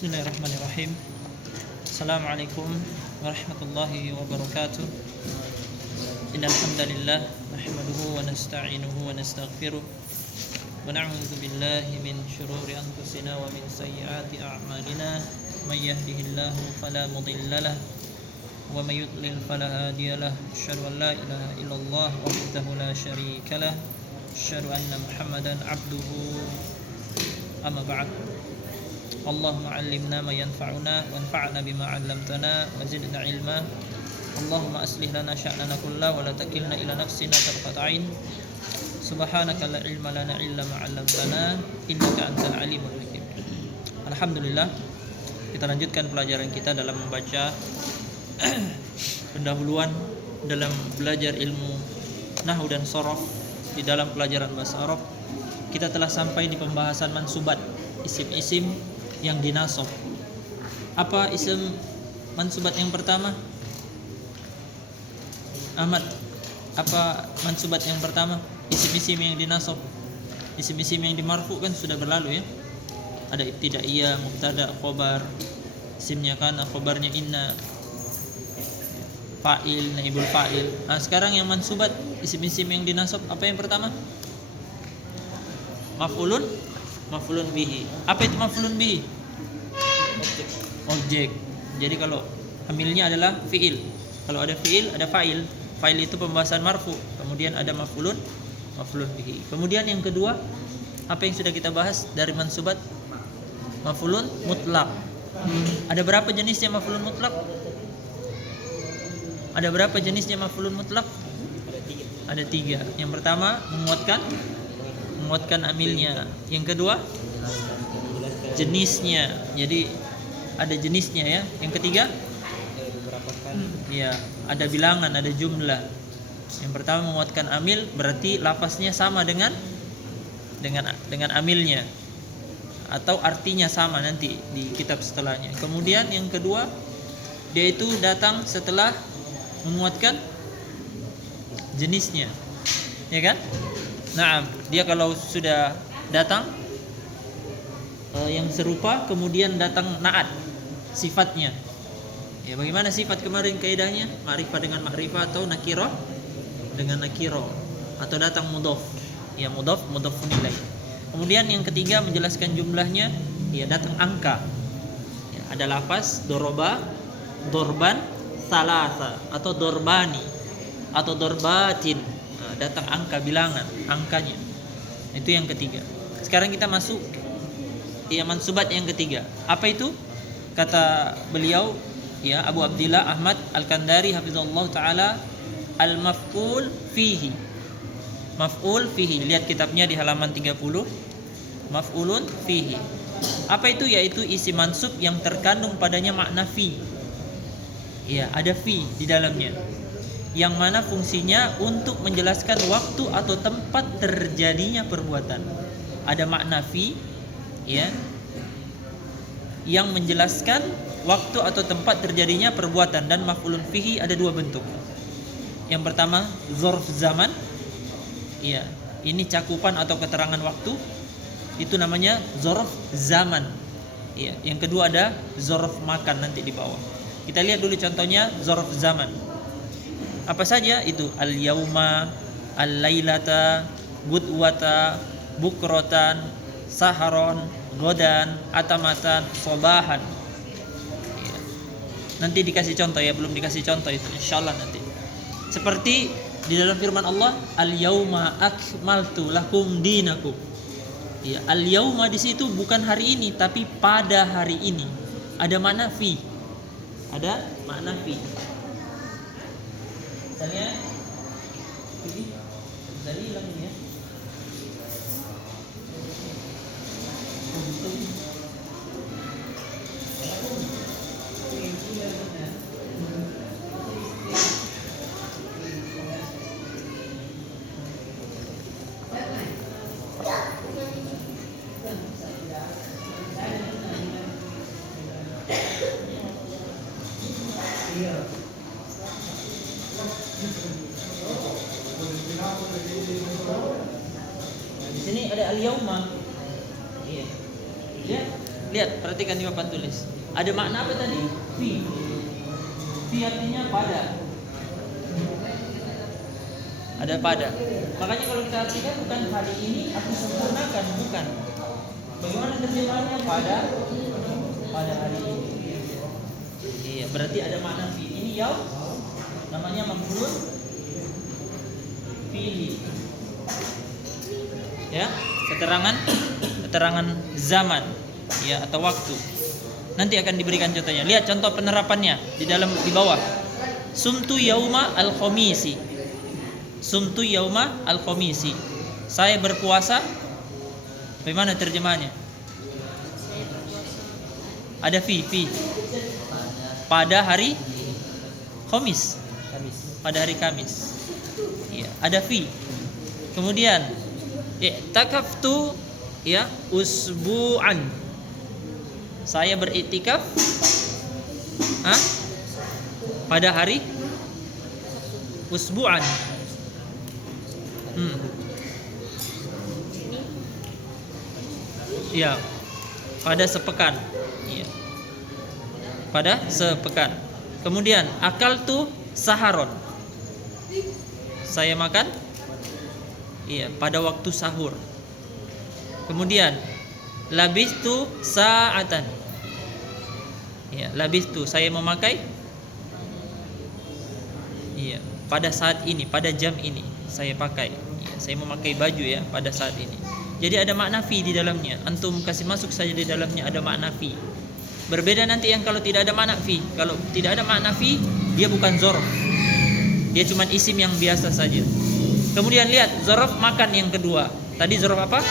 Bismillahirrahmanirrahim. Assalamualaikum warahmatullahi wabarakatuh. Innal hamdalillah nahmaduhu wa nasta'inuhu wa nastaghfiruh wa na'udzu billahi min shururi anfusina wa min sayyiati a'malina. May yahdihillahu fala mudilla lahu wa may yudlil fala hadiya lahu. Asyhadu an la ilaha illallah wahdahu la syarika lahu. Asyhadu anna Muhammadan 'abduhu amma ba'd. Allahumma 'allimna ma yanfa'una wanfa'na bima 'allamtana wa zidna 'ilma. Allahumma aslih lana sya'nana kullahu wa la takilna ila nafsina tarfata 'ain. Subhanaka la ilma lana illa ma 'allamtana innaka antal 'alimul hakim. Alhamdulillah, kita lanjutkan pelajaran kita dalam membaca pendahuluan dalam belajar ilmu nahwu dan sharaf di dalam pelajaran bahasa Arab. Kita telah sampai di pembahasan mansubat, isim-isim yang dinasab. Apa isim mansubat yang pertama? Ahmad, apa mansubat yang pertama? Isim-isim yang dinasab. Isim-isim yang dimarfu kan sudah berlalu ya. Ada ibtidaiyah, mubtada, khobar. Isimnya kana, khobarnya inna, fa'il, naibul fa'il. Nah, sekarang yang mansubat, isim-isim yang dinasab, apa yang pertama? Maf'ulun bihi. Apa itu maf'ulun bihi? Objek. Jadi kalau amilnya adalah fi'il. Kalau ada fi'il, ada fa'il. Fa'il itu pembahasan marfu. Kemudian ada maf'ulun bihi. Kemudian yang kedua, apa yang sudah kita bahas dari mansubat? Maf'ulun mutlaq. Ada berapa jenisnya maf'ulun mutlaq? Ada berapa jenisnya maf'ulun mutlaq? Ada 3. Yang pertama, menguatkan amilnya. Yang kedua, jenisnya. Jadi ada jenisnya ya. Yang ketiga, ya, ada bilangan, ada jumlah. Yang pertama menguatkan amil, berarti lafaznya sama dengan amilnya atau artinya sama nanti di kitab setelahnya. Kemudian yang kedua, dia itu datang setelah menguatkan jenisnya. Ya kan? Nah, dia kalau sudah datang yang serupa, kemudian datang na'at sifatnya. Ya, bagaimana sifat kemarin kaidahnya? Ma'rifah dengan ma'rifah atau nakirah dengan nakirah, atau datang mudhaf. Ya, mudhafun ilaih. Kemudian yang ketiga menjelaskan jumlahnya, ya datang angka. Ya, ada lafaz doroba, dorban, salasa atau dorbani atau dorbatin. Datang angka, bilangan, angkanya. Itu yang ketiga. Sekarang kita masuk ya mansubat yang ketiga. Apa itu? Kata beliau, ya Abu Abdillah Ahmad Al-Kandari hafizallahu taala, al-maf'ul fihi. Maf'ul fihi. Lihat kitabnya di halaman 30. Maf'ulun fihi. Apa itu? Yaitu isi mansub yang terkandung padanya makna fi. Ya, ada fi di dalamnya, yang mana fungsinya untuk menjelaskan waktu atau tempat terjadinya perbuatan. Ada makna fi, ya, yang menjelaskan waktu atau tempat terjadinya perbuatan. Dan maf'ulun fihi ada 2 bentuk. Yang pertama dzarf zaman, ya, ini cakupan atau keterangan waktu, itu namanya dzarf zaman. Ya, yang kedua ada dzarf makan nanti di bawah. Kita lihat dulu contohnya dzarf zaman. Apa saja itu? Al-yauma, al-lailata, gudwata, bukrotan, saharon, godan, atamatan, sobahan. Ya. Nanti dikasih contoh ya, belum dikasih contoh itu, insyaallah nanti. Seperti di dalam firman Allah, al-yauma akmaltu lakum dinakum. Ya, al-yauma di situ bukan hari ini, tapi pada hari ini. Ada makna fi. Ada makna fi. Misalnya ini dari hilang ini ya. Di sini ada al-yauma. Iya. Lihat Lihat, perhatikan di papan tulis. Ada makna apa tadi? Fi. Fi artinya pada. Ada pada. Makanya kalau kita artikan bukan hari ini aku sempurnakan, bukan. Bagaimana terjemahannya? Pada hari ini. Iya, berarti ada makna fi. Ini yaum namanya maf'ulun fihi. Ya, keterangan zaman ya atau waktu. Nanti akan diberikan contohnya. Lihat contoh penerapannya di bawah. Sumtu yauma al-khamisi. Sumtu yauma al-khamisi. Saya berpuasa. Bagaimana terjemahannya? Ada fi. Pada hari Khamis. Pada hari Kamis. Ya, ada fi. Kemudian i'takaftu ya usbu'an. Saya beriktikaf pada hari usbu'an. Ya, pada sepekan. Ya. Pada sepekan. Kemudian akaltu saharon. Saya makan pada waktu sahur. Kemudian labistu sa'atan. Ya, labistu saya memakai pada saat ini, pada jam ini saya pakai. Ya, saya memakai baju ya pada saat ini. Jadi ada makna fi di dalamnya. Antum kasih masuk saja di dalamnya ada makna fi. Berbeda nanti yang kalau tidak ada makna fi. Kalau tidak ada makna fi, dia bukan zorof. Dia cuma isim yang biasa saja. Kemudian lihat zorof makan yang kedua. Tadi zorof apa?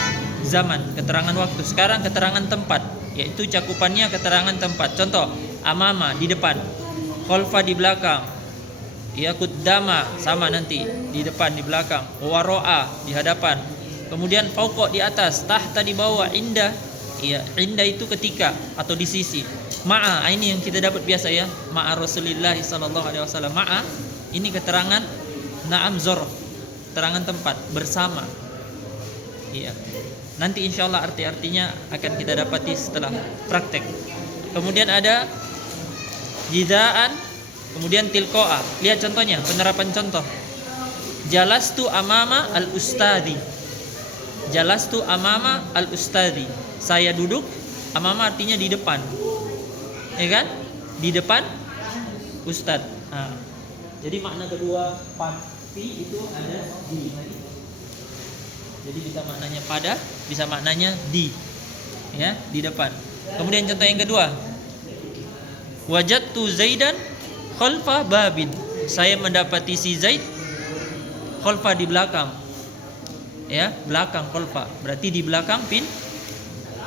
Zaman, keterangan waktu. Sekarang keterangan tempat, yaitu cakupannya keterangan tempat. Contoh, amama di depan, khalfa di belakang, ya kuddama sama nanti di depan di belakang, waro'a di hadapan. Kemudian fauqa di atas, tahta di bawah, indah. Ya, indah itu ketika atau di sisi. Ma'a ini yang kita dapat biasa ya. Ma'a Rasulillah sallallahu alaihi wasallam. Ma'a ini keterangan na'am zorof, keterangan tempat bersama. Iya. Nanti insyaallah arti-artinya akan kita dapati setelah praktek. Kemudian ada jidaan, kemudian tilqa'a. Lihat contohnya, penerapan contoh. Jalastu amama al-ustadi. Jalastu amama al-ustadi. Saya duduk, amama artinya di depan. Ya kan? Di depan ustad. Nah, jadi makna kedua fi itu ada di. Jadi bisa maknanya pada, bisa maknanya di. Ya, di depan. Kemudian contoh yang kedua. Wajadtu Zaidan khalfa babin. Saya mendapati si Zaid khalfa di belakang. Ya, belakang khalfa. Berarti di belakang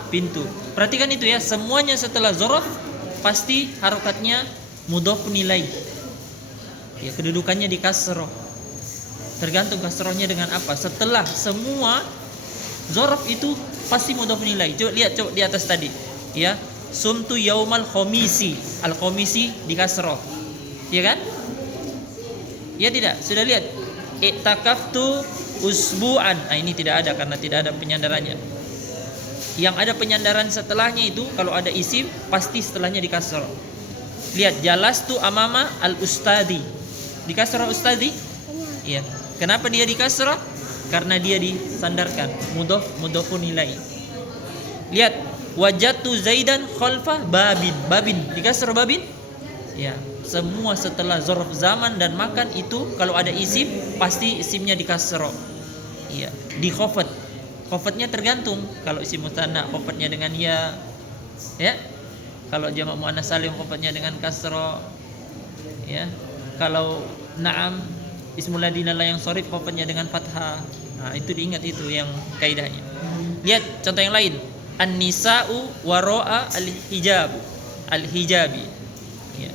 pintu. Perhatikan itu ya, semuanya setelah zorof pasti harokatnya mudhof nilai. Ya, kedudukannya di kasroh. Tergantung kasrohnya dengan apa. Setelah semua zorof itu pasti mudhof nilai. Coba lihat di atas tadi. Ya, sumtu yaumal khomisi. Al khomisi di kasroh. Ya kan? Ya tidak? Sudah lihat? I'takaftu usbu'an. Nah, ini tidak ada karena tidak ada penyandarannya. Yang ada penyandaran setelahnya itu kalau ada isim pasti setelahnya di kasroh. Lihat, jalastu amama al ustadi. Di kasroh ustadi? Iya. Kenapa dia di kasroh? Karena dia disandarkan. Mudhofun nilai. Lihat, wajadtu Zaidan khalfa babin. Babin di kasroh babin? Ya. Semua setelah zorof zaman dan makan itu kalau ada isim pasti isimnya di kasroh. Iya. Di khofat. Khofatnya tergantung. Kalau isim mutanna khofatnya dengan ya. Ya. Kalau jamak muannas salim khofatnya dengan kasroh. Ya. Kalau na'am ismul ladina la yang sharif khofatnya dengan fathah. Nah, itu diingat itu yang kaidahnya. Lihat contoh yang lain. An-nisa'u wara'a al-hijab. Al-hijabi. Ya.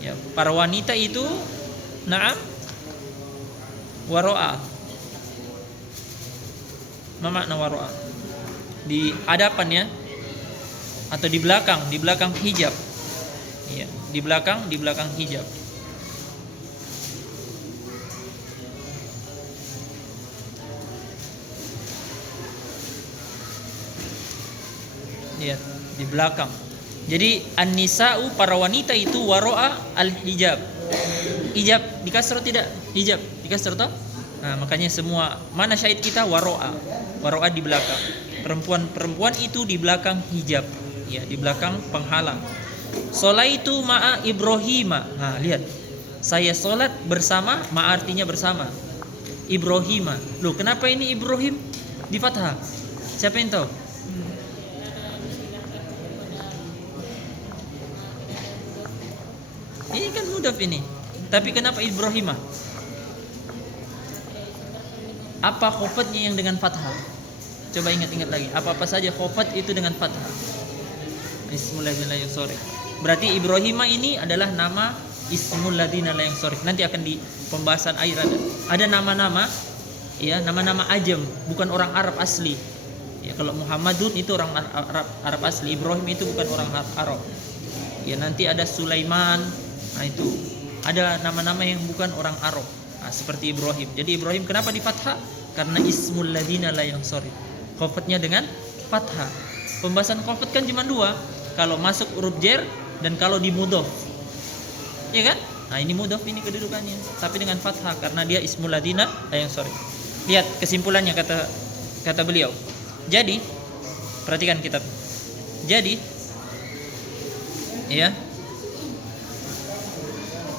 Ya, para wanita itu na'am wara'a. Apa makna waro'a? Di hadapan ya, atau di belakang hijab. Iya, di belakang hijab. Lihat di belakang. Jadi an-nisa'u para wanita itu waro'a al-hijab. Hijab dikasro tidak? Hijab dikasro toh? Nah, makanya semua mana syahid kita waro'a. Waro'a di belakang. Perempuan itu di belakang hijab. Ya, di belakang penghalang. Sholaitu ma'a Ibrahima. Nah, lihat. Saya sholat bersama, ma artinya bersama. Ibrahima. Loh, kenapa ini Ibrahim di fathah? Siapa yang tahu? Ini kan mudhaf ini. Tapi kenapa Ibrahimah? Apa khofatnya yang dengan fathah? Coba ingat-ingat lagi. Apa-apa saja khofat itu dengan fathah. Bismillahirrahmanirrahim. Berarti Ibrahimah ini adalah nama ismul ladina la yang sorry. Nanti akan di pembahasan air ada nama-nama, ya, nama-nama ajam, bukan orang Arab asli. Ya, kalau Muhammadun itu orang Arab asli, Ibrahim itu bukan orang Arab. Ya, nanti ada Sulaiman. Nah, itu ada nama-nama yang bukan orang Arab. Nah, seperti Ibrahim. Jadi Ibrahim kenapa di fathah? Karena ismul ladina la yang sorry. Khofatnya dengan fathah. Pembahasan khofat kan cuma dua. Kalau masuk huruf jar dan kalau di mudhof. Ya kan? Nah, ini mudhof ini kedudukannya, tapi dengan fathah karena dia ismul ladina yang sorry. Lihat kesimpulannya kata beliau. Jadi, perhatikan kitab. Jadi, ya.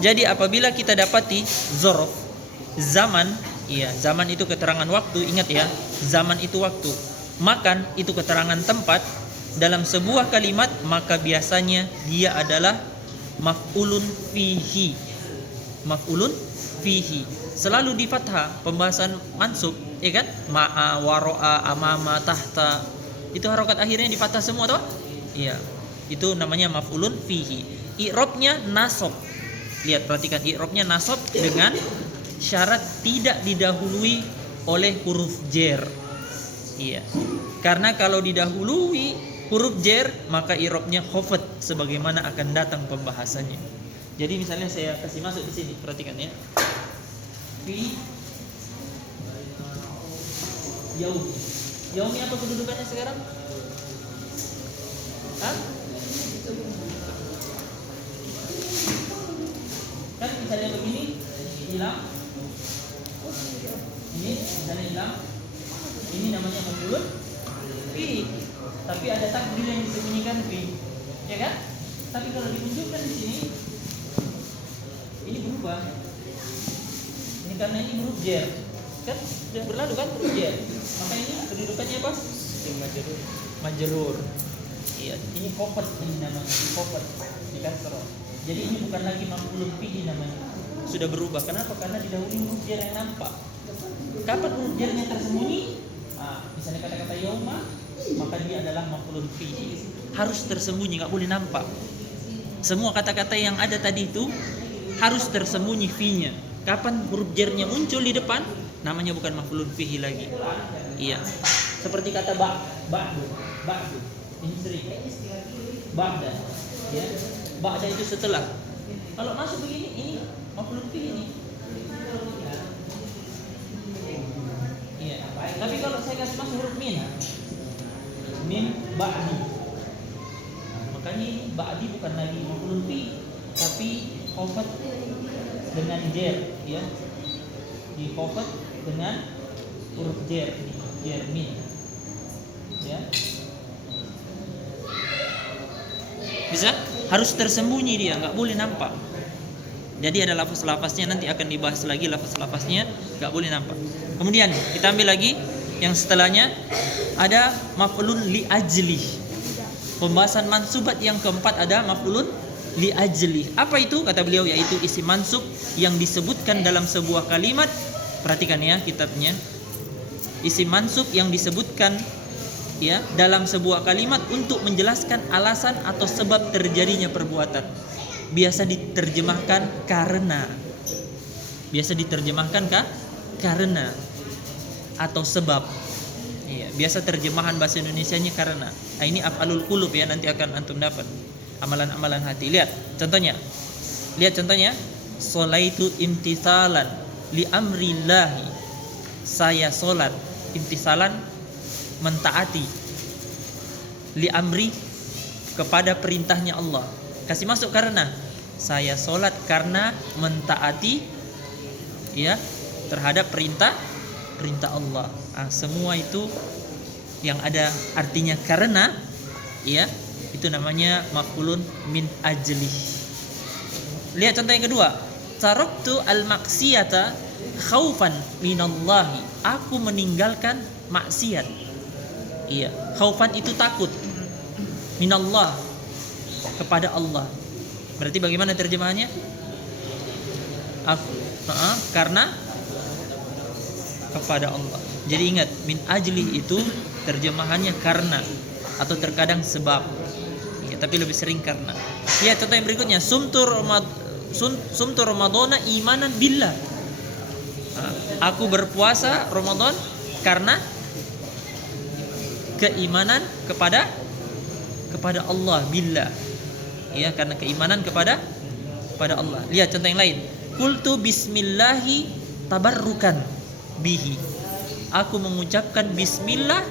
Jadi apabila kita dapati dzarf zaman, iya, zaman itu keterangan waktu, ingat ya, zaman itu waktu. Makan itu keterangan tempat dalam sebuah kalimat, maka biasanya dia adalah maf'ulun fihi. Maf'ulun fihi. Selalu di fathah pembahasan mansub, ya kan? Ma'a, waro'a, amama, tahta. Itu harokat akhirnya di fathah semua toh? Iya. Itu namanya maf'ulun fihi. I'rabnya nasab. Lihat, perhatikan i'rabnya nasab dengan syarat tidak didahului oleh huruf jar. Iya. Karena kalau didahului huruf jar maka i'rabnya khafat sebagaimana akan datang pembahasannya. Jadi misalnya saya kasih masuk di sini, perhatikan ya. Fi yaum. Yaum apa kedudukannya sekarang? Hah? Kan misalnya begini hilang, ini misalnya hilang, ini namanya maf'ulun fi, tapi ada takdir yang disembunyikan fi, ya kan? Tapi kalau ditunjukkan di sini, ini berubah. Ini karena ini huruf jar, kan sudah berlalu kan huruf jar, maka ini kedudukannya apa? Majrur. Majrur. Iya, ini khafat, ini namanya khafat di kasrah. Jadi ini bukan lagi maf'ulun fihi namanya. Sudah berubah. Kenapa? Karena didahului huruf jar yang nampak. Kapan huruf jarnya tersembunyi? Misalnya kata-kata yauma, maka dia adalah maf'ulun fihi. Harus tersembunyi, enggak boleh nampak. Semua kata-kata yang ada tadi itu harus tersembunyi fi-nya. Kapan huruf jarnya muncul di depan, namanya bukan maf'ulun fihi lagi. Iya. Seperti kata ba'du. Ini sering. Ba'da. Ya. Ba'da itu setelah. Kalau masuk begini, ini maf'ulun fihi ini. Iya. Tapi kalau saya kasih masuk huruf min ba'di. Makanya ini ba'di bukan lagi maf'ulun fihi, tapi khafat dengan jar, ya. Di khafat dengan huruf jar min. Ya. Bisa? Harus tersembunyi dia, nggak boleh nampak. Jadi ada lafaz-lafaznya, nanti akan dibahas lagi lafaz-lafaznya, nggak boleh nampak. Kemudian kita ambil lagi yang setelahnya, ada maf'ulun li ajli. Pembahasan mansubat yang keempat ada maf'ulun li ajli. Apa itu? Kata beliau yaitu isim mansub yang disebutkan dalam sebuah kalimat. Perhatikan ya kitabnya. Isim mansub yang disebutkan ya dalam sebuah kalimat untuk menjelaskan alasan atau sebab terjadinya perbuatan. Biasa diterjemahkan karena. Biasa diterjemahkan karena atau sebab. Iya, biasa terjemahan bahasa Indonesianya karena. Nah, ini af'alul qulub ya, nanti akan antum dapat amalan-amalan hati. Lihat contohnya. Sholaitu imtithalan li amrillahi. Saya salat imtithalan mentaati. li amri, kepada perintahnya Allah. Kasih masuk karena saya sholat karena mentaati ya terhadap perintah Allah. Semua itu yang ada artinya karena ya itu namanya maf'ulun min ajli. Lihat contoh yang kedua, taraktu al-maksiyata khaufan minallahi. Aku meninggalkan maksiat. Iya, khaufan itu takut. Minallah, kepada Allah. Berarti bagaimana terjemahannya? Aku karena kepada Allah. Jadi ingat, min ajli itu terjemahannya karena atau terkadang sebab. Ya, tapi lebih sering karena. Ya, contoh yang berikutnya, sumtu ramadhana imanan billah. Aku berpuasa Ramadan karena keimanan kepada Allah, billah. Ya, karena keimanan kepada Allah. Lihat contoh yang lain. Qultu bismillahi tabarrukan bihi. Aku mengucapkan bismillah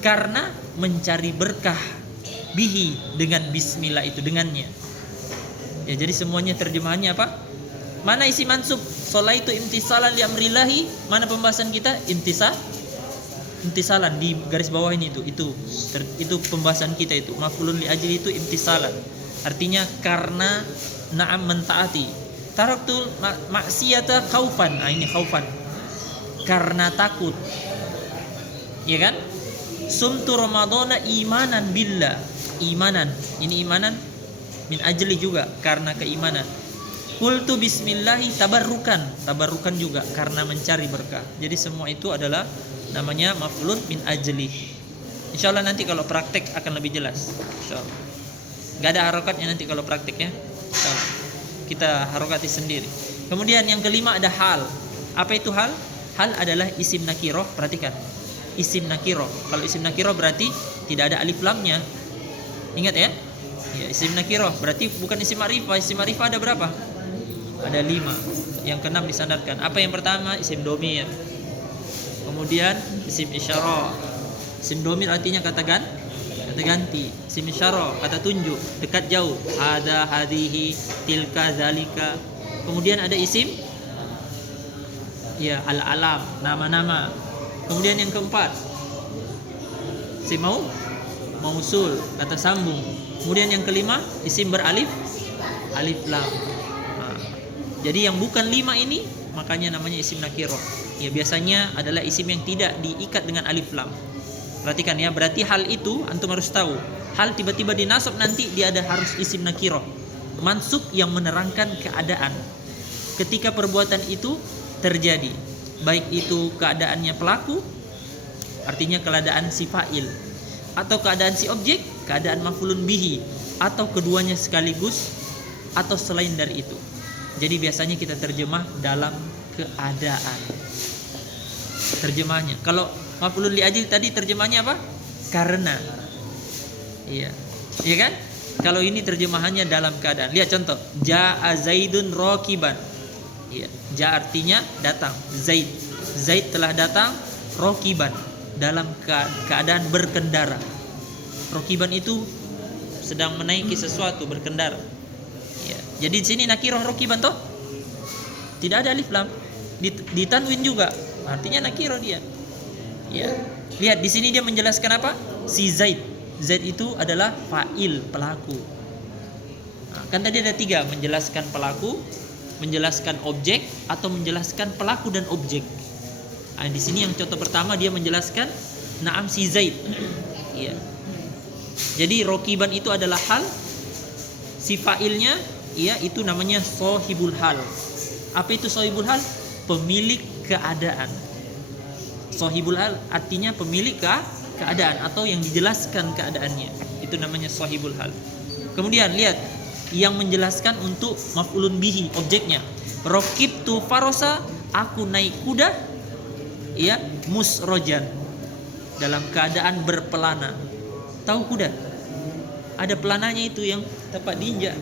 karena mencari berkah, bihi, dengan bismillah itu, dengannya. Ya, jadi semuanya terjemahannya apa? Mana isi mansub? Sholaitu imtisalan li amrillahi. Mana pembahasan kita? Imtisalan di garis bawah ini itu pembahasan kita itu. Maf'ulun li ajli itu imtisalan. Artinya karena na'am mentaati. Taraktul maksiyata khaufan. Ini khaufan. Karena takut. Ya kan? Sumtu ramadhana imanan billah. Imanan. Ini imanan min ajli juga karena keimanan. Qultu bismillahi tabarrukan. Tabarrukan juga karena mencari berkah. Jadi semua itu adalah namanya maf'ulun min ajli. Insyaallah nanti kalau praktek akan lebih jelas. Insyaallah. Enggak ada harokatnya nanti kalau prakteknya. Insyaallah. Kita harokati sendiri. Kemudian yang kelima ada hal. Apa itu hal? Hal adalah isim nakiroh. Perhatikan. Isim nakiroh. Kalau isim nakiroh berarti tidak ada alif lamnya. Ingat ya? Ya, isim nakiroh berarti bukan isim ma'rifah. Isim ma'rifah ada berapa? Ada 5. Yang keenam disandarkan. Apa yang pertama? Isim domir. Kemudian isim isyarah. Isim domir artinya kata ganti. Isim isyarah kata tunjuk, dekat jauh. Ada, hadihi, tilka, zalika. Kemudian ada isim ya al-alam, nama-nama. Kemudian yang keempat isim mausul, kata sambung. Kemudian yang kelima isim beralif alif lam. Jadi yang bukan 5 ini makanya namanya isim nakirah. Ya, biasanya adalah isim yang tidak diikat dengan alif lam. Perhatikan ya, berarti hal itu antum harus tahu. Hal tiba-tiba dinasab nanti dia ada harus isim nakirah. Mansub yang menerangkan keadaan. Ketika perbuatan itu terjadi, baik itu keadaannya pelaku, artinya keadaan si fa'il, atau keadaan si objek, keadaan maf'ulun bihi, atau keduanya sekaligus, atau selain dari itu. Jadi biasanya kita terjemah dalam keadaan. Terjemahnya. Kalau maf'ulun li ajli tadi terjemahnya apa? Karena. Iya. Iya kan? Kalau ini terjemahannya dalam keadaan. Lihat contoh. Ja'a Zaidun rakiban. Iya. Ja artinya datang. Zaid telah datang rakiban, dalam keadaan berkendara. Rakiban itu sedang menaiki sesuatu, berkendara. Jadi di sini nakirah rakiban toh? Tidak ada alif lam. Ditanwin juga. Artinya nakirah dia. Ya. Lihat di sini dia menjelaskan apa? Si Zaid. Zaid itu adalah fa'il, pelaku. Kan tadi ada 3, menjelaskan pelaku, menjelaskan objek, atau menjelaskan pelaku dan objek. Di sini yang contoh pertama dia menjelaskan na'am si Zaid. Ya. Jadi rakiban itu adalah hal, si fa'ilnya ya itu namanya sahibul hal. Apa itu sahibul hal? Pemilik keadaan. Sahibul hal artinya pemilik keadaan atau yang dijelaskan keadaannya. Itu namanya sahibul hal. Kemudian lihat yang menjelaskan untuk maf'ulun bihi, objeknya. Raqibtu farosa, aku naik kuda ya musrojan, dalam keadaan berpelana. Tahu kuda? Ada pelananya itu yang tempat diinjak.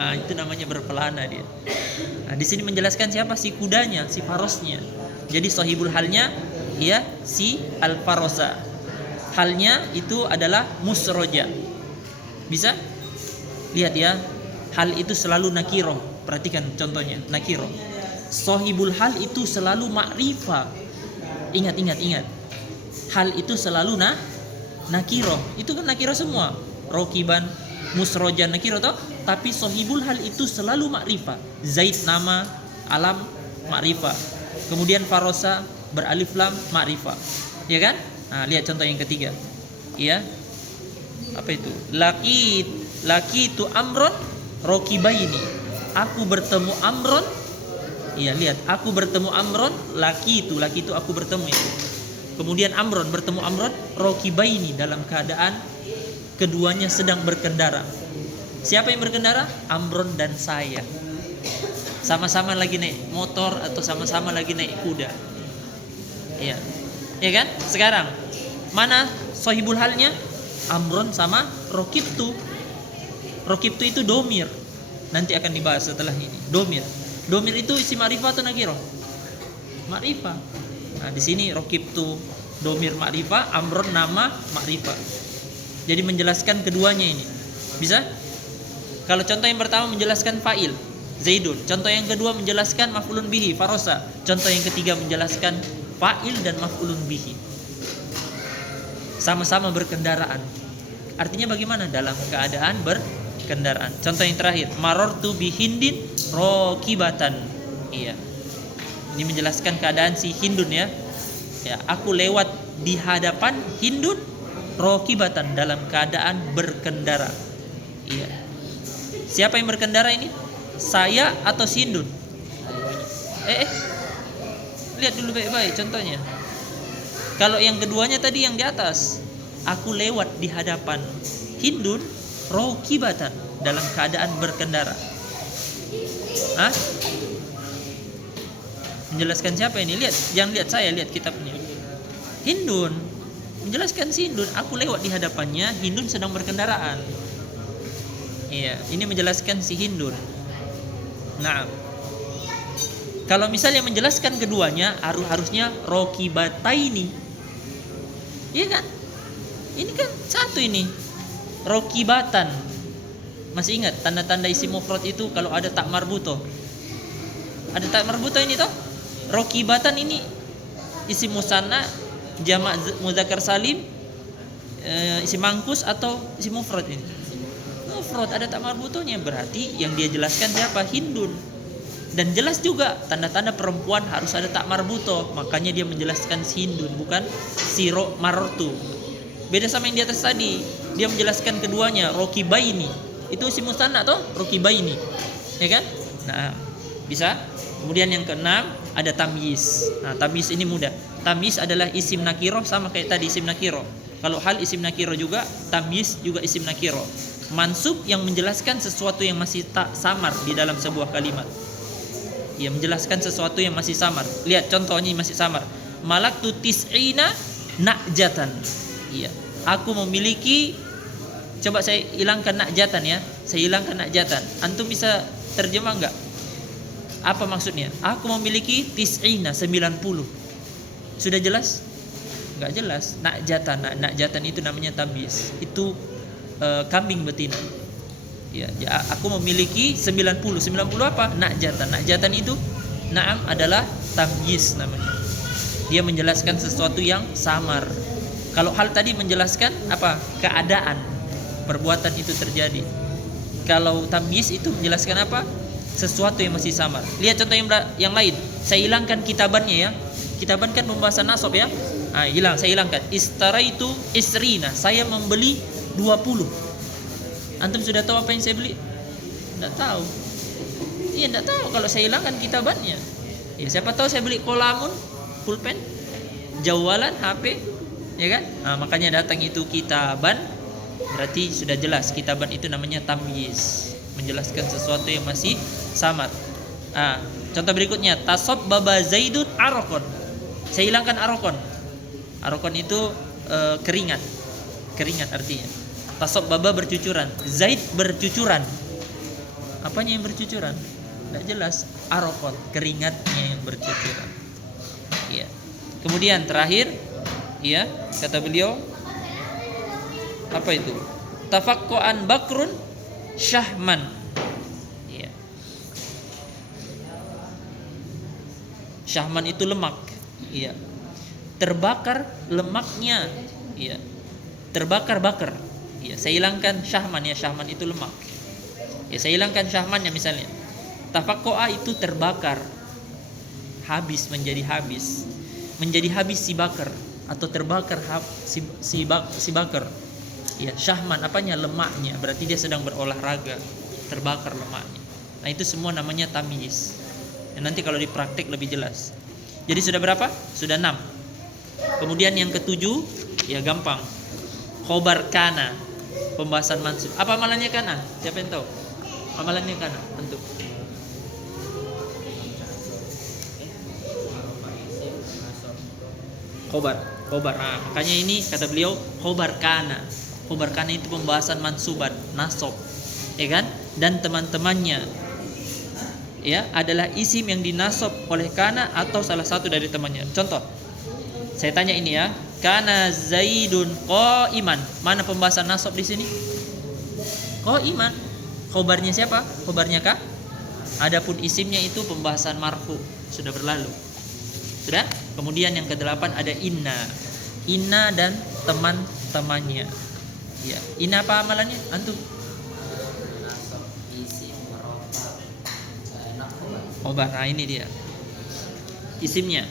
Itu namanya berpelana dia. Di sini menjelaskan siapa si kudanya, si farosnya. Jadi sahibul halnya ya si al-farosa. halnya itu adalah musroja. Bisa? Lihat ya, hal itu selalu nakiro. Perhatikan contohnya, nakiro. Sohibul hal itu selalu ma'rifah. Ingat. Hal itu selalu nakiro. Itu kan nakiro semua. Rokiban, musrojan nakiro toh. Tapi sohibul hal itu selalu ma'rifah. Zaid nama, alam ma'rifah. Kemudian farosa beralif lam ma'rifah. Ya kan? Nah, lihat contoh yang ketiga. Ya. Apa itu? Laki itu amron rokibaini. Aku bertemu amron. Iya, lihat. Aku bertemu amron. Laki itu aku bertemu itu. Kemudian amron bertemu amron rokibaini dalam keadaan keduanya sedang berkendara. Siapa yang berkendara? Amron dan saya. Sama-sama lagi naik motor atau sama-sama lagi naik kuda. Iya. Ya kan? Sekarang mana sahibul halnya? Amron sama rokibtu. Rokibtu itu domir. Nanti akan dibahas setelah ini. Domir itu isi ma'rifah atau nakiro? Ma'rifah. Nah, di sini rokibtu domir ma'rifah, amron nama ma'rifah. Jadi menjelaskan keduanya ini. Bisa? Kalau contoh yang pertama menjelaskan fa'il, Zaidun. Contoh yang kedua menjelaskan maf'ulun bihi, farosa. Contoh yang ketiga menjelaskan fa'il dan maf'ulun bihi. Sama-sama berkendaraan. Artinya bagaimana? Dalam keadaan berkendaraan. Contoh yang terakhir, marortu bihindin rokibatan. Iya. Ini menjelaskan keadaan si Hindun ya. Ya, aku lewat di hadapan Hindun rokibatan dalam keadaan berkendara. Iya. Siapa yang berkendara ini? Saya atau si Hindun? Lihat dulu baik-baik contohnya. Kalau yang keduanya tadi yang di atas, aku lewat di hadapan Hindun rokibatan dalam keadaan berkendara. Hah? Menjelaskan siapa ini? Lihat, jangan lihat saya, lihat kitabnya. Hindun menjelaskan si Hindun, aku lewat di hadapannya, Hindun sedang berkendaraan. Iya, ini menjelaskan si Hindun. Nah, kalau misalnya menjelaskan keduanya, harusnya rokibataini. Iya kan? Ini kan satu ini. Rokibatan. Masih ingat tanda-tanda isim mufrad itu kalau ada tak marbuto? Ada tak marbuto ini toh? Rokibatan ini isim musanna, jamak muzakkar salim, isim mangkus atau isim mufrad ini? Mufrad, ada tak marbutonya, berarti yang dia jelaskan siapa? Hindun. Dan jelas juga tanda-tanda perempuan harus ada tak marbuto, makanya dia menjelaskan si Hindun, bukan si marortu. Beda sama yang di atas tadi, dia menjelaskan keduanya, rokibaini. Itu si musanna toh, rokibaini, ya kan? Nah, bisa. Kemudian yang keenam ada tamyiz. Nah, tamyiz ini mudah. Tamyiz adalah isim nakiro, sama kayak tadi isim nakiro. Kalau hal isim nakiro juga, tamyiz juga isim nakiro. Mansub yang menjelaskan sesuatu yang masih tak samar di dalam sebuah kalimat. Ya, menjelaskan sesuatu yang masih samar. Lihat contohnya masih samar. Malaktu tis'ina na'jatan. Iya. Aku memiliki, coba saya hilangkan na'jatan ya. Saya hilangkan na'jatan. Antum bisa terjemah enggak? Apa maksudnya? Aku memiliki tis'ina 90. Sudah jelas? Enggak jelas. Na'jatan itu namanya tamyiz. Itu kambing betina. Ya, aku memiliki 90 apa? Na'jatan itu na'am adalah tamyiz namanya. Dia menjelaskan sesuatu yang samar. Kalau hal tadi menjelaskan apa? Keadaan perbuatan itu terjadi. Kalau tamyiz itu menjelaskan apa? Sesuatu yang masih samar. Lihat contoh yang lain. Saya hilangkan kitabannya ya. Kitaban kan pembahasan nasab ya. Saya hilangkan. Istaraitu isrina. Saya membeli 20. Antum sudah tahu apa yang saya beli? Tidak tahu. Iya, tidak tahu kalau saya hilangkan kitabannya. Ya, siapa tahu saya beli kolamun, pulpen, jawalan, HP, ya kan? Nah, makanya datang itu kitaban, berarti sudah jelas kitaban itu namanya tamyiz, menjelaskan sesuatu yang masih samar. Contoh berikutnya, tasob baba zaidun arokon. Saya hilangkan arokon. Arokon itu keringat artinya. Tasob baba bercucuran, Zaid bercucuran. Apanya yang bercucuran? Tidak jelas. Arokot, keringatnya yang bercucuran. Ya. Kemudian terakhir, ya, kata beliau, Apa itu? Tafakkoan bakrun syahman. Ya. Syahman itu lemak. Iya. Terbakar lemaknya. Iya. Terbakar-bakar. Iya, saya hilangkan syahman ya, syahman itu lemak. Ya, saya hilangkan syahmannya misalnya. Tafakkoa itu terbakar. Habis, menjadi habis. Menjadi habis si bakar atau terbakar si bakar. Ya, syahman apanya? Lemaknya. Berarti dia sedang berolahraga, terbakar lemaknya. Nah, itu semua namanya tamyiz. Ya, nanti kalau dipraktik lebih jelas. Jadi sudah berapa? Sudah 6. Kemudian yang ketujuh, ya gampang. Khobar kana, pembahasan mansub. Apa amalannya kana? Siapa yang tahu? Amalannya kana, tentu. Khobar. Nah, makanya ini kata beliau khobar kana. Khobar kana itu pembahasan mansubat, nasab. Ya kan? Dan teman-temannya ya adalah isim yang dinasab oleh kana atau salah satu dari temannya. Contoh. Saya tanya ini ya, kana Zaidun qa'iman. Mana pembahasan nasab di sini? Qa'iman. Khobarnya siapa? Khobarnya kah? Adapun isimnya itu pembahasan marfu, sudah berlalu. Sudah? Kemudian yang ke-8 ada inna. Inna dan teman-temannya. Ya, inna apa amalannya? Antum? Khobar. Nah, ini dia. Isimnya.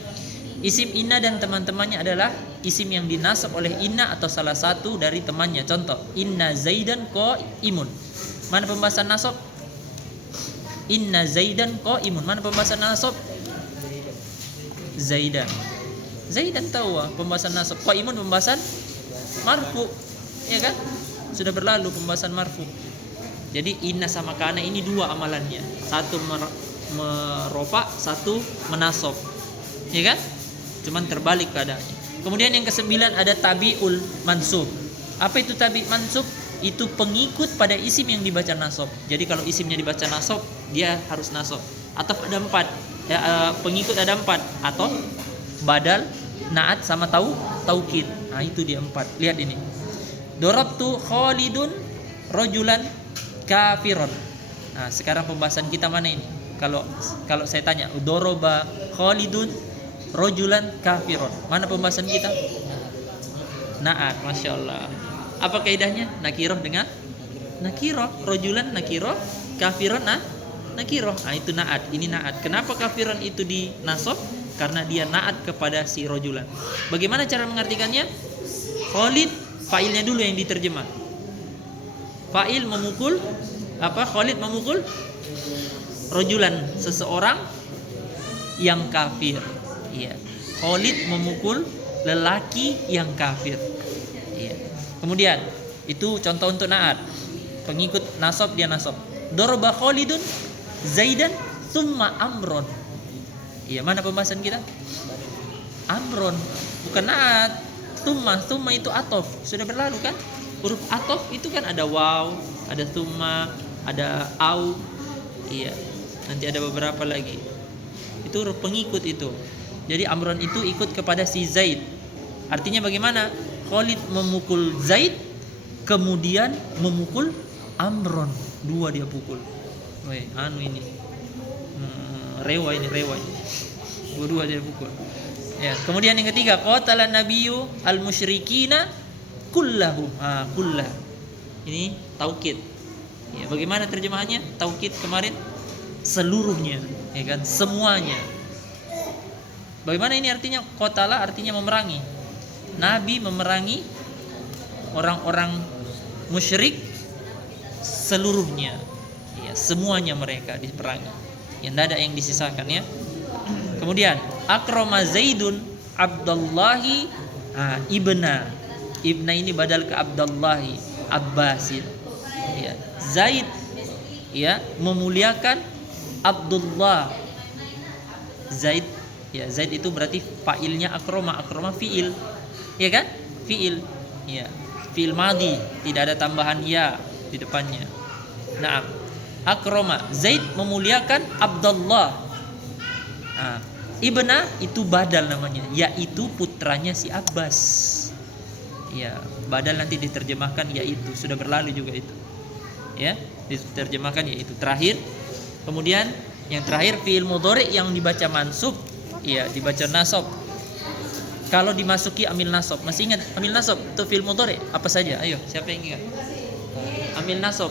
Isim inna dan teman-temannya adalah isim yang dinasab oleh inna atau salah satu dari temannya. Contoh, inna Zaidan qa'imun. Mana pembahasan nasab? Inna Zaidan qa'imun. Mana pembahasan nasab? Zaidan. Zaidan tahu pembahasan nasab. Qa'imun pembahasan marfu. Ya kan? Sudah berlalu pembahasan marfu. Jadi inna sama kana ini dua amalannya. Satu merofa, satu menasab. Ya kan? Cuman terbalik keadaannya. Kemudian yang ke-9 ada tabi'ul mansub. Apa itu tabi' mansub? Itu pengikut pada isim yang dibaca nasab. Jadi kalau isimnya dibaca nasab, dia harus nasab. Atau ada 4. Ya, pengikut ada 4. Atau badal, naat sama taukid. Nah, itu dia 4. Lihat ini. Darabtu Khalidun rajulan kafiron. Nah, sekarang pembahasan kita mana ini? Kalau saya tanya, doroba Khalidun rajulan kafiron. Mana pembahasan kita? Naat, Masya Allah. Apa kaidahnya? Nakiroh dengan nakiroh. Rajulan nakiroh, kafiron nakiroh. Nah, itu naat. Ini naat. Kenapa kafiron itu dinasab? Karena dia naat kepada si rajulan. Bagaimana cara mengartikannya? Khalid, fa'ilnya dulu yang diterjemah. Fa'il memukul apa? Khalid memukul rajulan, seseorang yang kafir. Iya. Khalid memukul lelaki yang kafir. Iya. Kemudian itu contoh untuk naat. Pengikut nasab dia nasab. Daraba Khalidun Zaidan thumma Amron. Iya, mana pembahasan kita? Amron, bukan naat. Thumma itu atof. Sudah berlalu kan? Huruf atof itu kan ada waw, ada thumma, ada au. Iya. Nanti ada beberapa lagi. Itu huruf pengikut itu. Jadi Amron itu ikut kepada si Zaid. Artinya bagaimana? Khalid memukul Zaid, kemudian memukul Amron. 2 dia pukul. Woi, ini. Rewa ini. Dua dia pukul. Ya, kemudian yang ketiga, qatalan nabiyyu al-musyrikina kullahum. Kullah. Ini taukid. Ya, bagaimana terjemahannya? Taukid kemarin seluruhnya, ya kan? Semuanya. Bagaimana ini artinya? Qatala artinya memerangi. Nabi memerangi orang-orang musyrik seluruhnya. Ya, semuanya mereka diperangi. Yang tidak ada yang disisakan ya. Kemudian akrama Zaidun Abdullahi ibna. Ibna ini badal ke Abdullahi Abbasin. Ya, Zaid ya memuliakan Abdullah. Zaid ya, Zaid itu berarti fa'ilnya akroma fi'il. Ya kan? Fi'il. Ya, fi'il madhi, tidak ada tambahan ya di depannya. Naam. Akroma, Zaid memuliakan Abdullah. Ibna itu badal namanya, yaitu putranya si Abbas. Ya, badal nanti diterjemahkan yaitu, sudah berlalu juga itu. Ya, diterjemahkan yaitu. Terakhir, kemudian yang terakhir fi'il mudhari yang dibaca mansub, ya dibaca nasab. Kalau dimasuki amil nasab, masih ingat amil nasab itu fi'il mudhari apa saja? Ayo, siapa yang ingat? Amil nasab.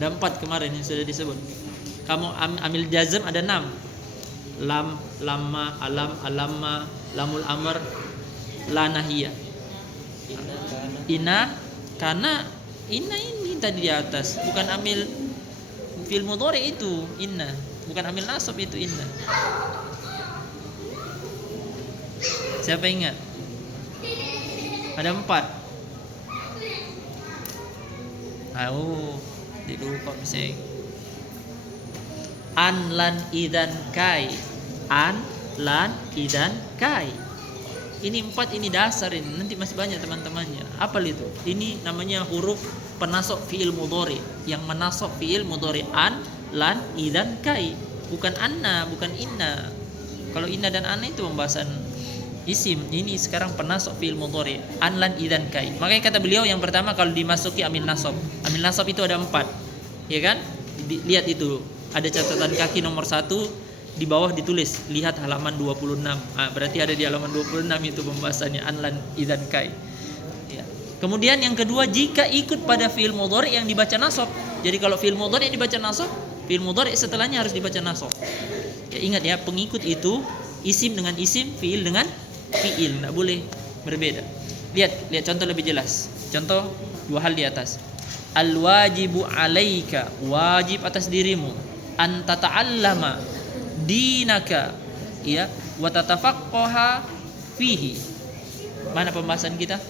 Ada 4 kemarin yang sudah disebut. Kamu amil jazm ada 6. Lam, lamma, alam, alamma, lamul amr, la nahiyah. Inna, karena inna ini tadi di atas, bukan amil fi'il mudhari itu inna, bukan amil nasab itu inna. Siapa ingat? Ada 4. Dilupa miseng. An, lan, idan, kai. An, lan, idan, kai. Ini 4, ini dasar ini. Nanti masih banyak teman-temannya. Apa itu? Ini namanya huruf penasab fi'il mudhari yang menasab fi'il mudhari. An, lan, idan, kai. Bukan anna, bukan inna. Kalau inna dan anna itu pembahasan isim. Ini sekarang penasab fi'il mudhari. An, lan, idan, kai. Makanya kata beliau yang pertama kalau dimasuki amil nasab. Amil nasab itu ada 4. Ya kan? Lihat itu. Ada catatan kaki nomor 1 di bawah ditulis lihat halaman 26. Berarti ada di halaman 26 itu pembahasannya an, lan, idan, kai. Ya. Kemudian yang kedua, jika ikut pada fi'il mudhari yang dibaca nasab. Jadi kalau fi'il mudhari yang dibaca nasab, fi'il mudhari setelahnya harus dibaca nasab. Ya, ingat ya, pengikut itu isim dengan isim, fi'il dengan fi'il, enggak boleh berbeda. Lihat contoh lebih jelas. Contoh 2 hal di atas. Al wajibu alaika, wajib atas dirimu, an tata'allama dinaka, ya, wa tatafaqqaha fihi. Mana pembahasan kita?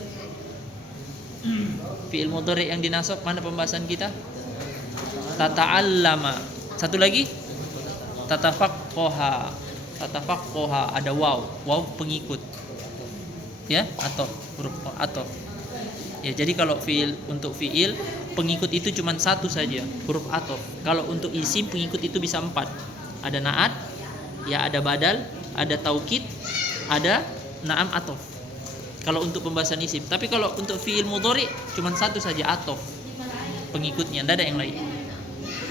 Fi'il mudhari yang dinasab, mana pembahasan kita? Tata'allama. Satu lagi tatafaqqaha. Tatafaqqaha ada waw pengikut. Ya, atau huruf atau. Ya, jadi kalau fi'il, untuk fi'il pengikut itu cuma 1 saja, huruf ataf. Kalau untuk isim pengikut itu bisa 4. Ada na'at, ya ada badal, ada taukid, ada na'am ataf. Kalau untuk pembahasan isim. Tapi kalau untuk fi'il mudhari cuma 1 saja ataf pengikutnya, tidak ada yang lain.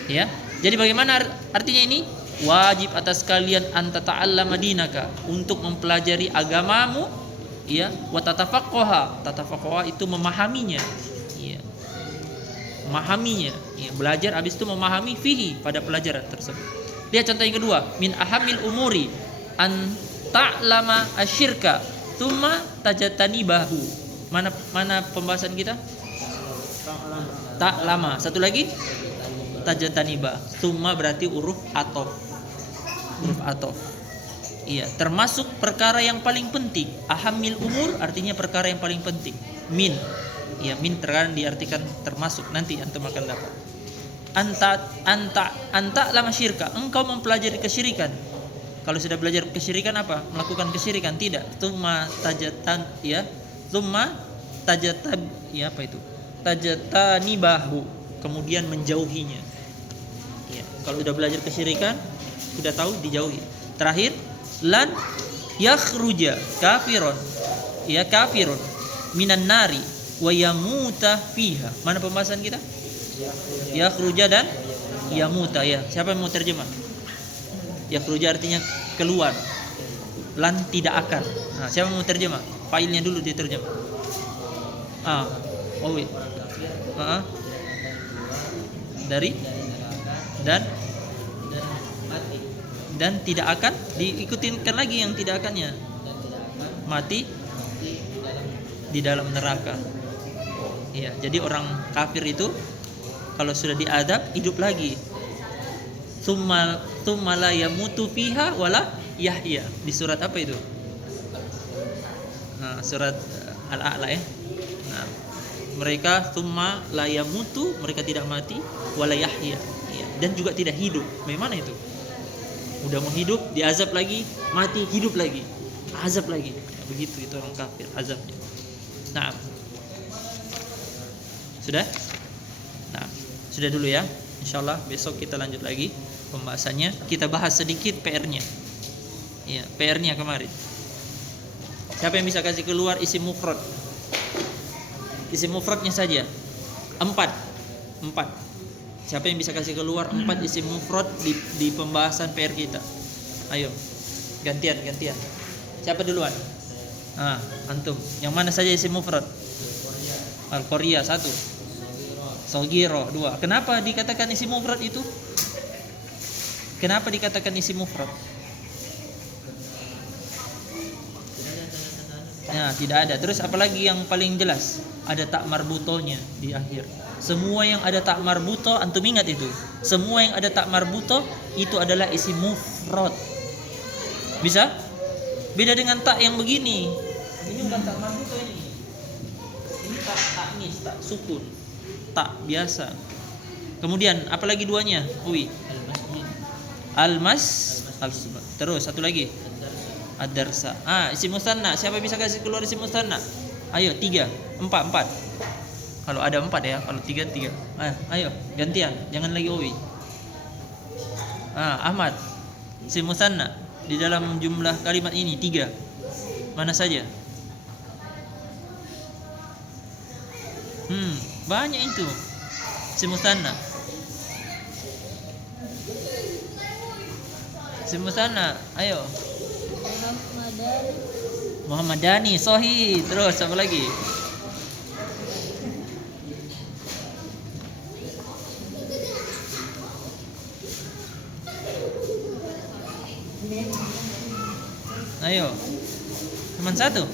Ya. Jadi bagaimana artinya ini? Wajib atas kalian an tata'allama dinaka, untuk mempelajari agamamu, ya, wa tatafaqqaha. Tatafaqqaha itu memahaminya. Ya. Memahaminya, ya, belajar habis itu memahami fihi pada pelajaran tersebut. Lihat contoh yang kedua, min ahamil umuri an ta'lama asyirka tsumma tajtanibahu. Mana pembahasan kita? Ta'lama. Satu lagi tajtanibah. Tsumma berarti huruf ataf. Huruf ataf. Iya, termasuk perkara yang paling penting. Ahamil umur artinya perkara yang paling penting. Min. Ya, min terkadang diartikan termasuk, nanti antum akan dapat. Anta lama syirka, engkau mempelajari kesyirikan. Kalau sudah belajar kesyirikan apa? Melakukan kesyirikan? Tidak. Tsumma tajatan, ya. Tsumma tajatan, ya apa itu? Tajtanibahu, kemudian menjauhinya. Ya, kalau sudah belajar kesyirikan, sudah tahu dijauhi. Terakhir, lan yakhruja kafirun, ya kafirun minan nari wa yamuta fiha. Mana pembahasan kita? Yakhruja dan yamuta, ya. Siapa yang mau terjemah? Yakhruja artinya keluar. Lan tidak akan. Nah, siapa yang mau terjemah? Failnya dulu diterjemah. Dari dan tidak akan, diikutinkan lagi yang tidak akannya. Mati di dalam neraka. Ya, jadi orang kafir itu kalau sudah diadab hidup lagi. Tsumma la yamutu fiha wala yahya. Di surat apa itu? Nah, surat Al-A'la, ya. Nah, mereka tsumma la yamutu, mereka tidak mati, wala yahya, ya, dan juga tidak hidup. Bagaimana itu? Udah mau hidup, diazab lagi, mati, hidup lagi, azab lagi. Ya, begitu itu orang kafir azabnya. Nah, sudah? Nah, sudah dulu ya. Insyaallah besok kita lanjut lagi pembahasannya. Kita bahas sedikit PR-nya. Ya, PR-nya kemarin. Siapa yang bisa kasih keluar isim mufrad? Isim mufradnya saja. 4. Siapa yang bisa kasih keluar 4 isim mufrad di pembahasan PR kita? Ayo. Gantian. Siapa duluan? Antum. Yang mana saja isim mufrad? Al-Qaryah 1. Saghirah 2. Kenapa dikatakan isim mufrad itu? Kenapa dikatakan isim mufrad? Nah, tidak ada. Terus apalagi yang paling jelas? Ada tak marbutonya di akhir. Semua yang ada tak marbuto, antum ingat itu. Semua yang ada tak marbuto itu adalah isim mufrad. Bisa? Beda dengan tak yang begini. Ini bukan tak marbuto ini. Ini tak nis, tak sukun. Tak biasa. Kemudian apalagi duanya? Al-mas. Terus satu lagi. Ad-darsa. Isim musanna. Siapa bisa kasih keluar isim musanna? Ayo 3, 4. Kalau ada 4 ya, kalau 3. Ayo gantian, jangan lagi Uwi. Ahmad. Isim musanna di dalam jumlah kalimat ini 3. Mana saja? Banyak itu. Isim musanna. Isim musanna. Ayo. Muhammadani, sahih. Terus apa lagi? Ayo. Cuma 1.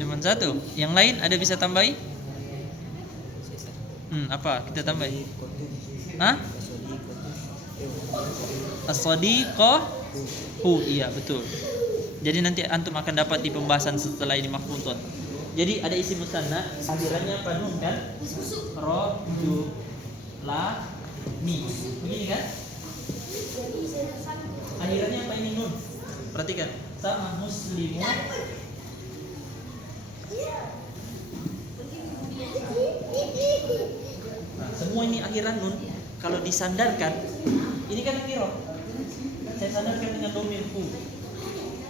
Cuma 1. Yang lain ada bisa tambahi? Apa? Kita tambahi. As-sadiqahu. Iya, betul. Jadi nanti antum akan dapat di pembahasan setelah ini mafhumun. Jadi ada isim musanna, akhirannya apa? Nun kan? Rajulani. Begini kan? Akhirannya apa ini nun? Perhatikan. Sama muslimun. Semua ini akhiran nun. Kalau disandarkan, ini kan nakirah. Saya sandarkan dengan domir hu.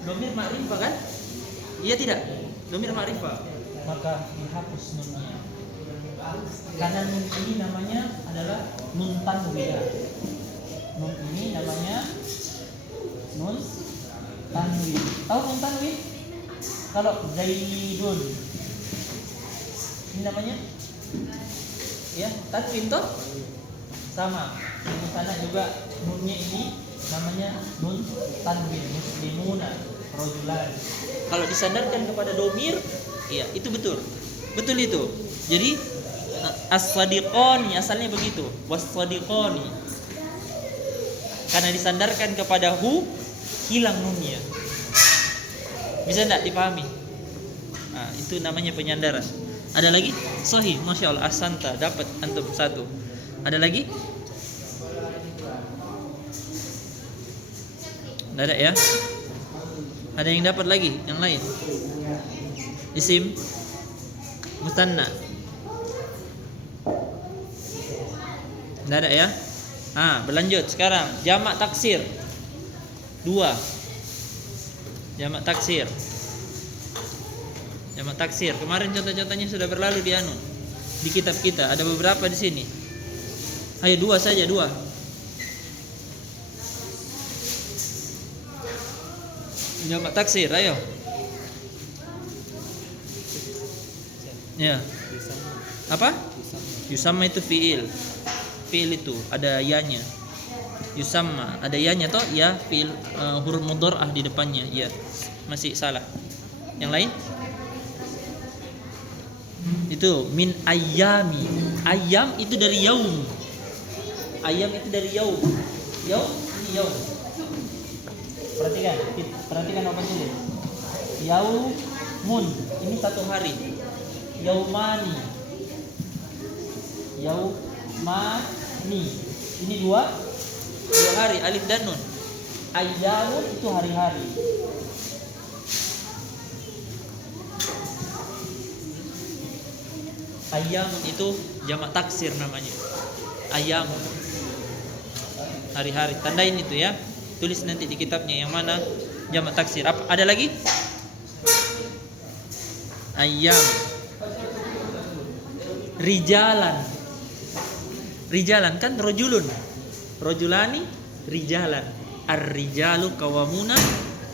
Domir ma'rifah kan? Iya tidak? Domir ma'rifah. Maka dihapus nunnya. Karena nun ini namanya adalah nun tanwin. Nun ini namanya nun tanwin. Tahu nun tanwin? Kalau Zaidun, ini namanya ya tanwin toh? Sama. Di sana juga nunnya ini namanya nun tanwin, muslimuna, rajulan. Kalau disandarkan kepada domir, iya itu betul. Betul itu. Jadi as-sadiqani asalnya begitu. Was-sadiqani. Karena disandarkan kepada hu, hilang nunnya. Bisa enggak dipahami? Itu namanya penyandaran. Ada lagi? Sahih, Masya Allah, asanta, dapat antum 1. Ada lagi? Tidak ada ya? Ada yang dapat lagi? Yang lain? Isim musanna. Tidak ada ya? Berlanjut sekarang. Jamak taksir 2. Jamak taksir. Jamak taksir. Kemarin contoh-contohnya sudah berlalu di kitab kita. Ada beberapa di sini. Ayo 2 saja, 2. Jamak taksir, ayo. Ya. Apa? Yusamma itu fiil. Fiil itu ada yanya. Yusamma ada yanya toh? Ya, fiil huruf mudharah di depannya. Ya. Masih salah. Yang lain? Itu min ayyami. Ayyam itu dari yaum. Ayyam itu dari yaum. Yaum ini yaum. Perhatikan apa ini? Yaumun ini 1 hari. Yaumani. Yaumani ini 2 hari, alif dan nun. Ayyamun itu hari-hari. Ayyamun itu jamak taksir namanya. Ayyamun. hari-hari. Tandain itu ya. Tulis nanti di kitabnya yang mana jamak taksir. Ada lagi? Ayam. Rijalan. Rijalan kan rojulun. Rojulani rijalan. Ar-rijalu qawwamuna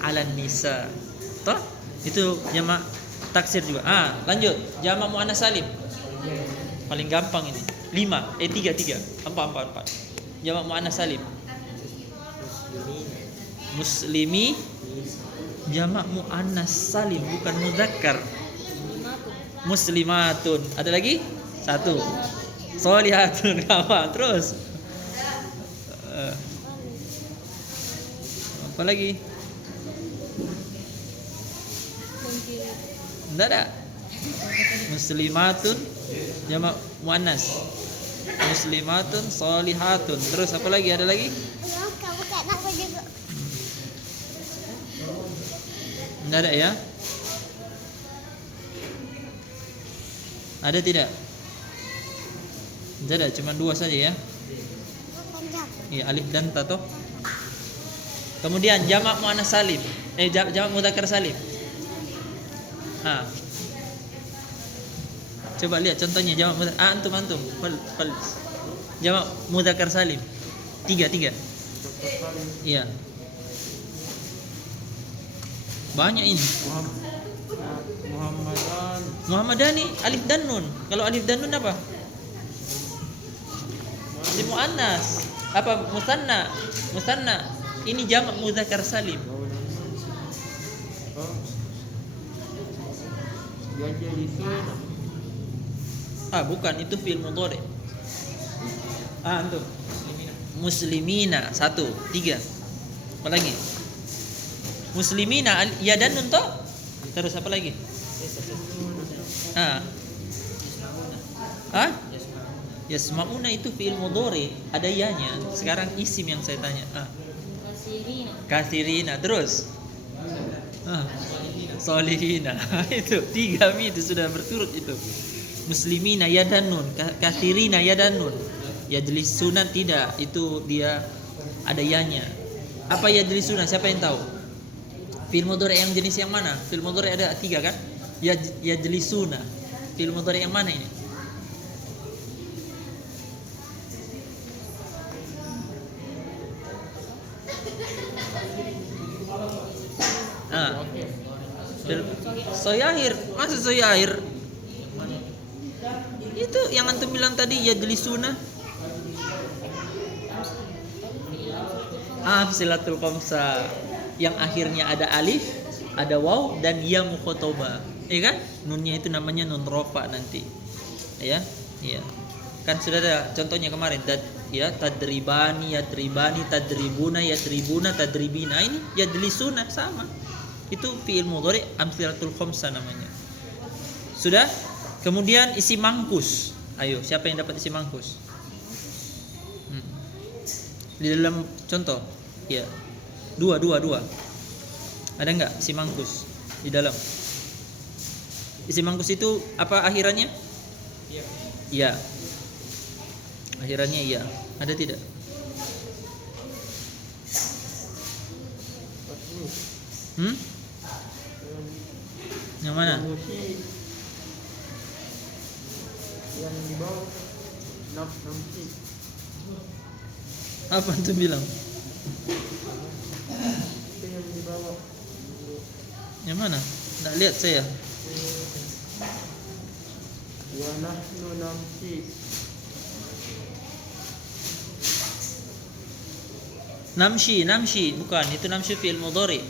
'alan nisa. Toh? Itu jamak taksir juga. Lanjut. Jamak muannas salim. Paling gampang ini. 3. Empat. Jamak muannas salim. Muslimi. Jamak muannas salim bukan mudzakkar. Muslimatun. Ada lagi? 1. Sholihatun. Apa? Terus. Apa lagi? Enggak ada. Muslimatun jamak muannas. Muslimatun, sholihatun. Terus apa lagi? Ada lagi? Enggak ada ya? Ada tidak? Enggak ada, cuma 2 saja ya. Iya, alif dan ta toh. Kemudian jamak muannas salim. Jamak mudzakkar salim. Coba lihat contohnya jamak mudzakkar. Antum. Jamak mudzakkar salim. 3. Iya. Banyak ini. Muhammadani alif dan nun. Kalau alif dan nun apa? Ini muannas. Apa musanna? Musanna. Ini jamak mudzakkar salim. Bukan, itu fi'il mudhari. Antum. Muslimina 1, 3. Apa lagi? Muslimina ya dan nun toh? Terus apa lagi? Yasma'una itu fi'il mudhari, ada yanya. Sekarang isim yang saya tanya. Katsirina. Terus? Solihina. Itu 3 itu sudah berturut itu. Muslimina ya dan nun, katsirina ya dan nun. Yajlisuna tidak, itu dia ada yanya. Apa yajlisuna? Siapa yang tahu? Fi'il mudhari yang jenis yang mana? Fi'il mudhari ada 3 kan? Yajlisuna. Fi'il mudhari yang mana ini? Soyahir. Masa soyahir? Itu yang antum bilang tadi yajlisuna. Silatul khamsa. Yang akhirnya ada alif, ada waw dan ya mukhatabah. Iya kan? Nunnya itu namanya nun rofa nanti. Ya? Iya. Kan sudah ada contohnya kemarin. Tadribani, yadribani, tadribuna, yadribuna, tadribina. Ini yajlisuna sama. Itu fi'il mudhari amsilatul khamsa namanya. Sudah? Kemudian isi mangkus. Ayo, siapa yang dapat isi mangkus? Di dalam contoh. Ya. Dua. Ada enggak isi mangkus di dalam? Isi mangkus itu apa akhirannya? Iya. Akhirannya iya. Ada tidak? Yang mana? Yang di bawah namsi. Apa antum bilang? Yang di bawah. Yang mana? Enggak lihat saya. Wa nahnu namsi. Namshi bukan, itu namshi fi'il mudhari.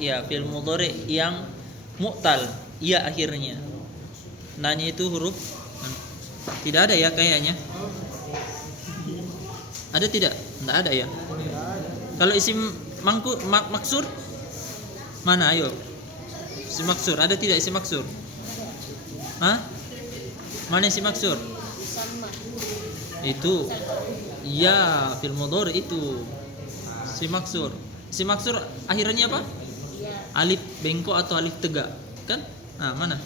Ya, fi'il mudhari yang mu'tal, iya akhirnya. Nanya itu huruf tidak ada ya kayaknya. Ada tidak? Enggak ada ya. Kalau isim maksur mana ayo? Isim maksur ada tidak isim maksur? Mana isim maksur? Itu ya fi'il mudhari itu. Isim maksur. Isim maksur akhirannya apa? Alif bengkok atau alif tegak, kan? Mana?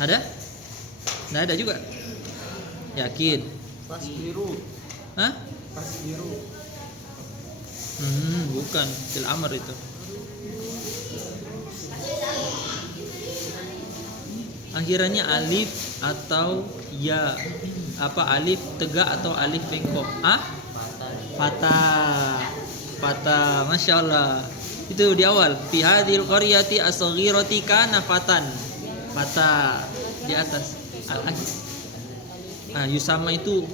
Ada? Nggak ada juga. Yakin? Fasbiru. Bukan fil amr itu. Akhirannya alif atau ya. Apa alif tegak atau alif bengkok? Fatah. Fatah. Masya Allah. Itu di awal. Fi hadhil qaryati as-saghirati kana fatan. Fatah di atas. Yusama itu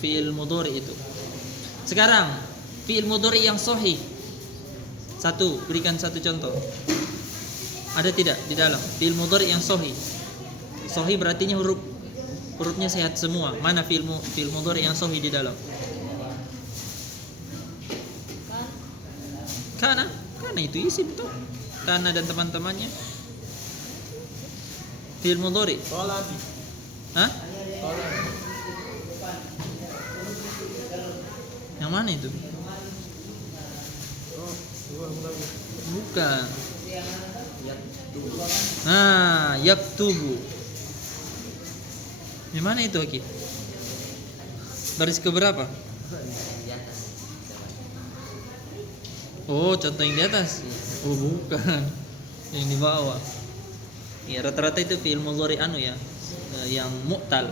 fi'il mudhari itu. Sekarang fi'il mudhari yang sahih. Berikan satu contoh. Ada tidak di dalam fi'il mudhari yang sahih? Sahih berarti hurufnya sehat semua. Mana fi'il mudhari yang sahih di dalam? Kana itu isim tuh. Kana dan teman-temannya. Fi'il mudhari. Hah? Yang mana itu? Bukan. Yaktubu. Yang mana itu Aki? Baris keberapa? Oh, contoh yang di atas. Oh, bukan. Yang di bawah. Ya, rata-rata itu fi'il mudhari ya. Yang mu'tal.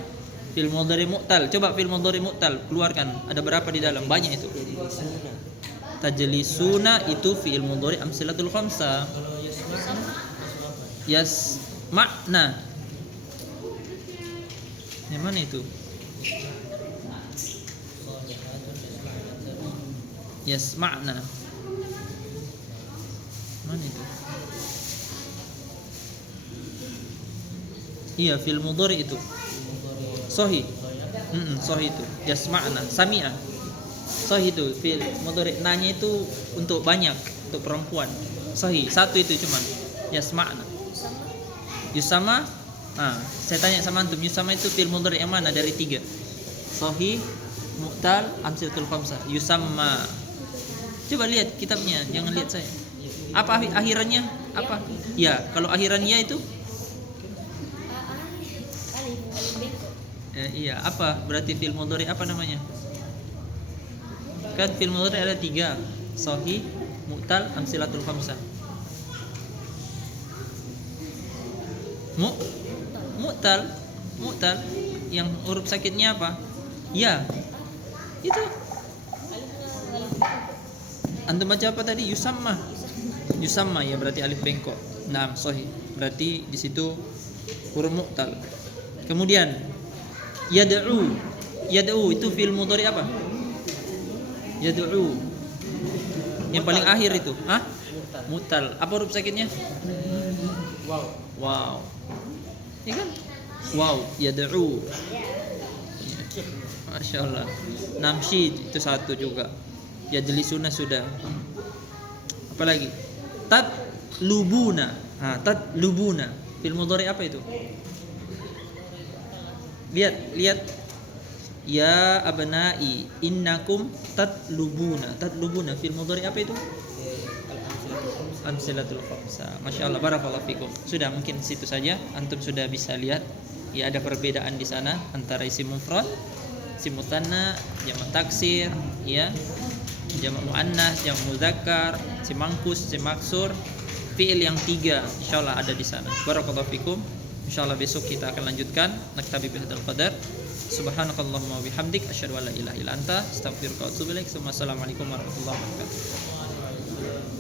Fi'il mudhari mu'tal. Coba fi'il mudhari mu'tal keluarkan. Ada berapa di dalam? Banyak itu. Tajlisuna itu fi'il mudhari amsilatul khamsah. Yasma'na. Yang mana itu? Yasma'na. Mana itu? Iya, fi'il mudhari itu. Sahih. Sahih itu. Yasma'na, sami'a. Sahih itu fi'il mudhari. Nanya itu untuk banyak, untuk perempuan. Sahih. Satu itu cuman. Yasma'na. Yusama. Saya tanya sama antum, yusama itu fi'il mudhari yang mana dari 3? Sahih, mu'tal, amsilatul khamsah. Yusamma. Coba lihat kitabnya, jangan lihat saya. Apa akhirannya? Apa? Ya, kalau akhirannya itu iya, apa? Berarti fi'il mudhari apa namanya? Kan fi'il mudhari ada 3. Sahih, mu'tal, amsilatul khamsah. Mu'tal yang huruf sakitnya apa? Ya. Itu. Antum baca apa tadi? Yusamma ya, berarti alif bengkok. Naam, sahih. Berarti di situ huruf mu'tal. Kemudian Yad'u itu fi'il mudhari apa? Yad'u. Yang paling akhir itu, mu'tal. Apa huruf sakitnya? Wow. Ya kan? Wow, yad'u. Masya Allah. Namshi itu satu juga. Yajlisuna sudah. Apalagi? Tatlubuna. Tatlubuna. Fi'il mudhari apa itu? Lihat. Ya abnai, innakum tatlubuna. Tatlubuna fi'il mudhari apa itu? Amsilatul khamsah. Masya Allah, barakallahu fikum. Sudah, mungkin situ saja antum sudah bisa lihat ya ada perbedaan di sana antara isim mufrad, isim mutsanna, jamak taksir, ya, jamak muannas, jamak mudzakkar, isim mangkus, isim maksur, fi'il yang 3 insyaallah ada di sana. Barakallahu fikum. Insyaallah besok kita akan lanjutkan. Naktabi bihadzal qadar. Subhanakallahumma wa bihamdik asyhadu an la ilaha illa anta astaghfiruka wa atubu ilaik. Assalamualaikum warahmatullahi wabarakatuh.